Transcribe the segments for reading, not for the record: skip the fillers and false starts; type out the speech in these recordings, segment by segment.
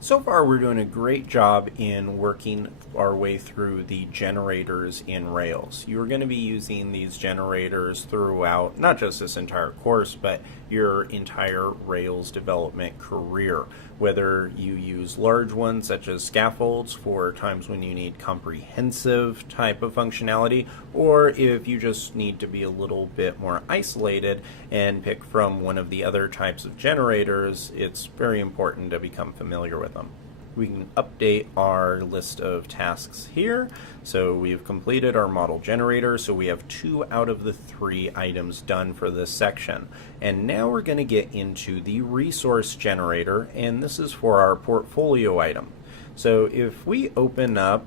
So far, we're doing a great job in working our way through the generators in Rails. You're going to be using these generators throughout not just this entire course, but your entire Rails development career. Whether you use large ones such as scaffolds for times when you need comprehensive type of functionality, or if you just need to be a little bit more isolated and pick from one of the other types of generators, it's very important to become familiar with them. We can update our list of tasks here. So we've completed our model generator, so we have 2 out of the 3 items done for this section. And now we're going to get into the resource generator, and this is for our portfolio item. So if we open up,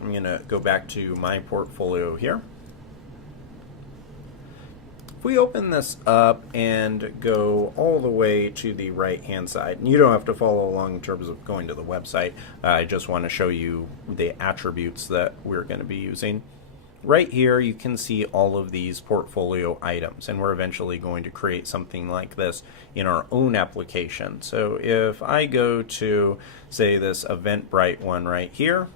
I'm going to go back to my portfolio here. If we open this up and go all the way to the right hand side, and you don't have to follow along in terms of going to the website, I just want to show you the attributes that we're going to be using. Right here you can see all of these portfolio items, and we're eventually going to create something like this in our own application. So if I go to, say, this Eventbrite one right here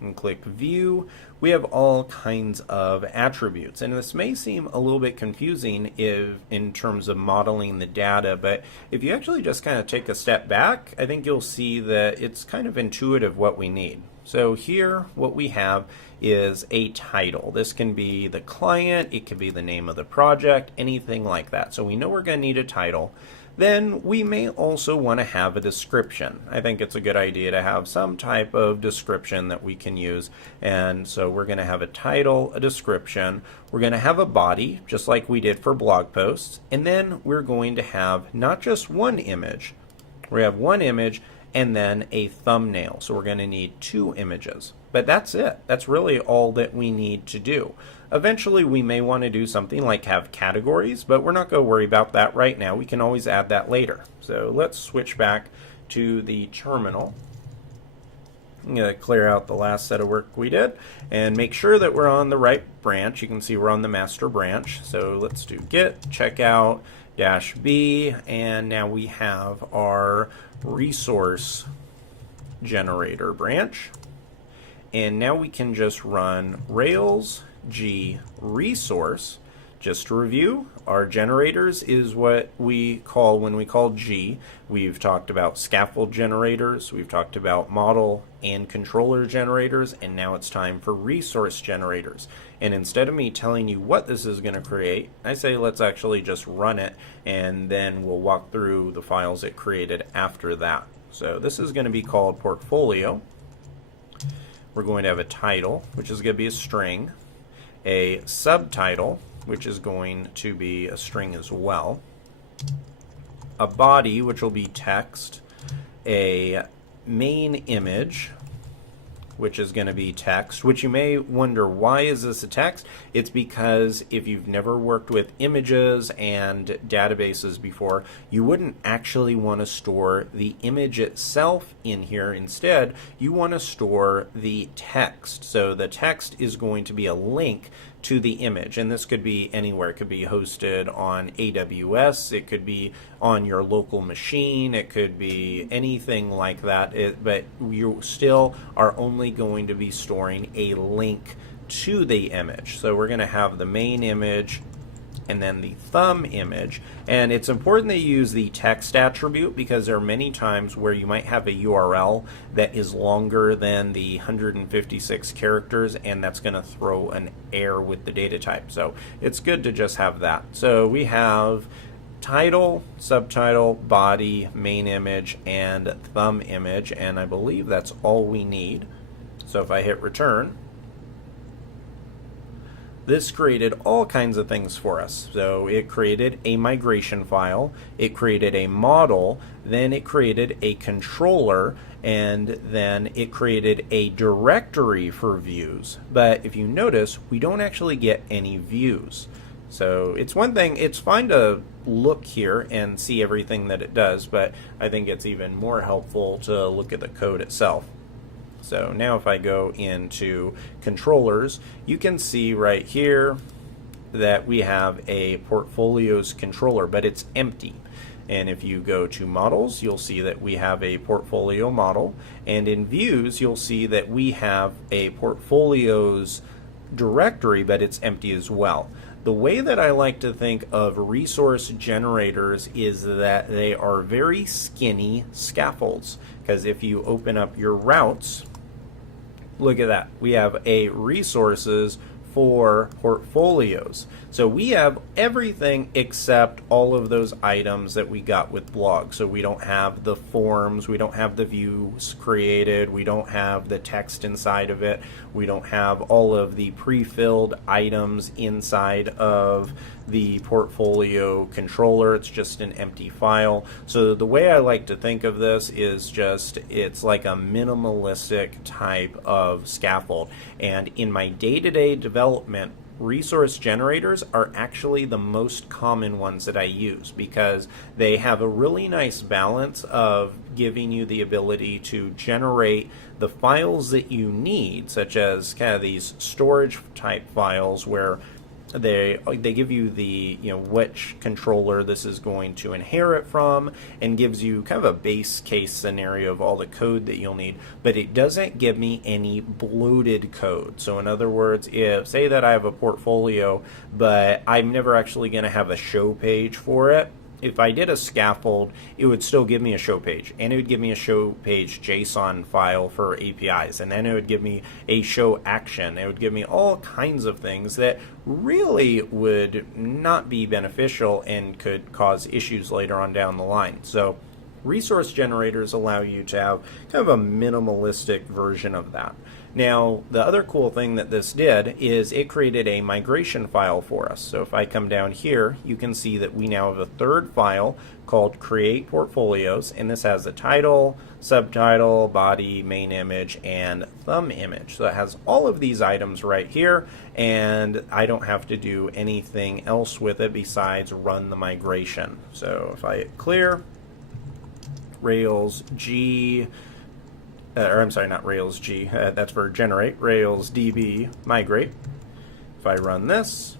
and click View, we have all kinds of attributes, and this may seem a little bit confusing in terms of modeling the data, but if you actually just kind of take a step back, I think you'll see that it's kind of intuitive what we need. So here what we have is a title. This can be the client, it could be the name of the project, anything like that. So we know we're going to need a title. Then we may also want to have a description. I think it's a good idea to have some type of description that we can use. And so we're going to have a title, a description. We're going to have a body, just like we did for blog posts. And then we're going to have not just one image. We have one image and then a thumbnail. So we're going to need 2 images. But that's it. That's really all that we need to do. Eventually we may want to do something like have categories, but we're not going to worry about that right now. We can always add that later. So let's switch back to the terminal. I'm going to clear out the last set of work we did and make sure that we're on the right branch. You can see we're on the master branch. So let's do git checkout -b, and now we have our resource generator branch. And now we can just run Rails G resource. Just to review, our generators is what we call when we call G. We've talked about scaffold generators, we've talked about model and controller generators, and now it's time for resource generators. And instead of me telling you what this is going to create, I say let's actually just run it, and then we'll walk through the files it created after that. So this is going to be called portfolio. We're going to have a title, which is going to be a string, a subtitle, which is going to be a string as well, a body, which will be text, a main image, which is going to be text, which you may wonder, why is this a text? It's because if you've never worked with images and databases before, you wouldn't actually want to store the image itself in here. Instead, you want to store the text. So the text is going to be a link to the image, and this could be anywhere. It could be hosted on AWS, it could be on your local machine, it could be anything like that, but you still are only going to be storing a link to the image. So we're going to have the main image and then the thumb image, and it's important that you use the text attribute because there are many times where you might have a URL that is longer than the 156 characters, and that's going to throw an error with the data type. So it's good to just have that. So we have title, subtitle, body, main image, and thumb image, and I believe that's all we need. So if I hit return, this created all kinds of things for us. So it created a migration file, it created a model, then it created a controller, and then it created a directory for views. But if you notice, we don't actually get any views. So it's one thing, it's fine to look here and see everything that it does, but I think it's even more helpful to look at the code itself. So now if I go into controllers, you can see right here that we have a portfolios controller, but it's empty. And if you go to models, you'll see that we have a portfolio model. And in views, you'll see that we have a portfolios directory, but it's empty as well. The way that I like to think of resource generators is that they are very skinny scaffolds. Because if you open up your routes, look at that. We have a resources for portfolios. So we have everything except all of those items that we got with blog. So we don't have the forms, we don't have the views created, we don't have the text inside of it, we don't have all of the pre-filled items inside of the portfolio controller. It's just an empty file. So the way I like to think of this is just, it's like a minimalistic type of scaffold. And in my day-to-day development, resource generators are actually the most common ones that I use because they have a really nice balance of giving you the ability to generate the files that you need, such as kind of these storage type files where they give you the, which controller this is going to inherit from, and gives you kind of a base case scenario of all the code that you'll need, but it doesn't give me any bloated code. So in other words, if say that I have a portfolio but I'm never actually going to have a show page for it, if I did a scaffold, it would still give me a show page, and it would give me a show page JSON file for APIs, and then it would give me a show action. It would give me all kinds of things that really would not be beneficial and could cause issues later on down the line. So resource generators allow you to have kind of a minimalistic version of that. Now, the other cool thing that this did is it created a migration file for us. So if I come down here, you can see that we now have a third file called Create Portfolios, and this has a title, subtitle, body, main image, and thumb image. So it has all of these items right here, and I don't have to do anything else with it besides run the migration. So if I hit clear, Rails G, or I'm sorry, not Rails G, that's for generate, Rails DB migrate. If I run this,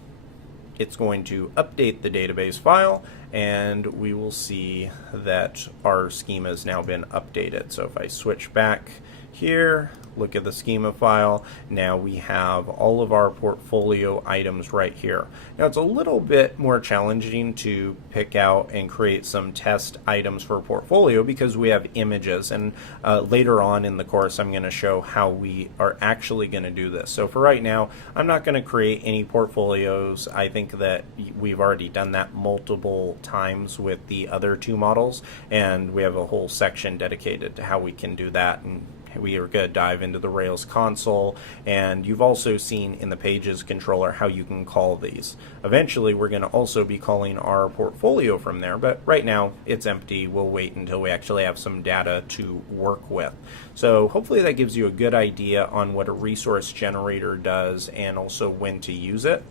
it's going to update the database file, and we will see that our schema has now been updated. So if I switch back here, look at the schema file, now we have all of our portfolio items right here. Now it's a little bit more challenging to pick out and create some test items for portfolio because we have images, and later on in the course I'm going to show how we are actually going to do this. So for right now, I'm not going to create any portfolios. I think that we've already done that multiple times with the other two models, and we have a whole section dedicated to how we can do that, and we are going to dive into the Rails console, and you've also seen in the Pages controller how you can call these. Eventually we're going to also be calling our portfolio from there, but right now it's empty. We'll wait until we actually have some data to work with. So hopefully that gives you a good idea on what a resource generator does and also when to use it.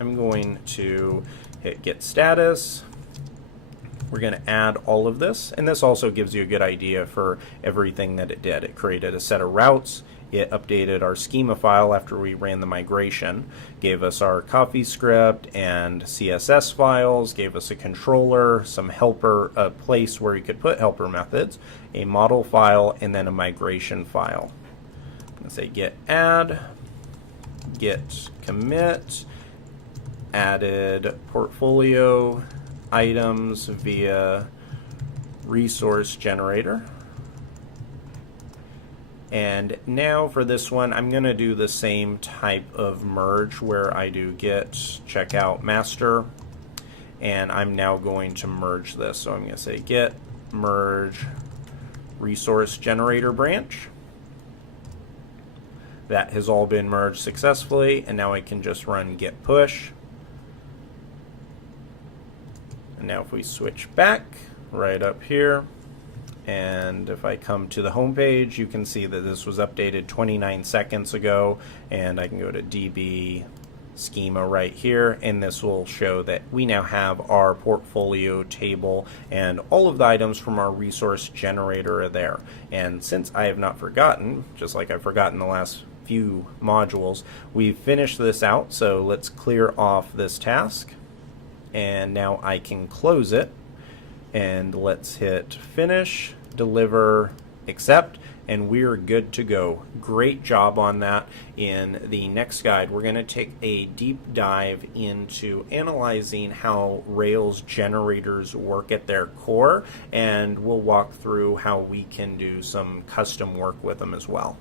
I'm going to hit get status. We're going to add all of this, and this also gives you a good idea for everything that it did. It created a set of routes, it updated our schema file after we ran the migration, gave us our CoffeeScript and CSS files, gave us a controller, some helper, a place where you could put helper methods, a model file, and then a migration file. I'm going to say get add, get commit, added portfolio items via resource generator. And now for this one, I'm going to do the same type of merge where I do get checkout master, and I'm now going to merge this. So I'm going to say get merge resource generator branch. That has all been merged successfully, and now I can just run get push. Now if we switch back right up here, and if I come to the home page, you can see that this was updated 29 seconds ago, and I can go to DB schema right here, and this will show that we now have our portfolio table and all of the items from our resource generator are there. And since I have not forgotten, just like I've forgotten the last few modules, we've finished this out, so let's clear off this task. And now I can close it, And let's hit finish, deliver, accept, and we're good to go. Great job on that. In the next guide, we're going to take a deep dive into analyzing how Rails generators work at their core, and we'll walk through how we can do some custom work with them as well.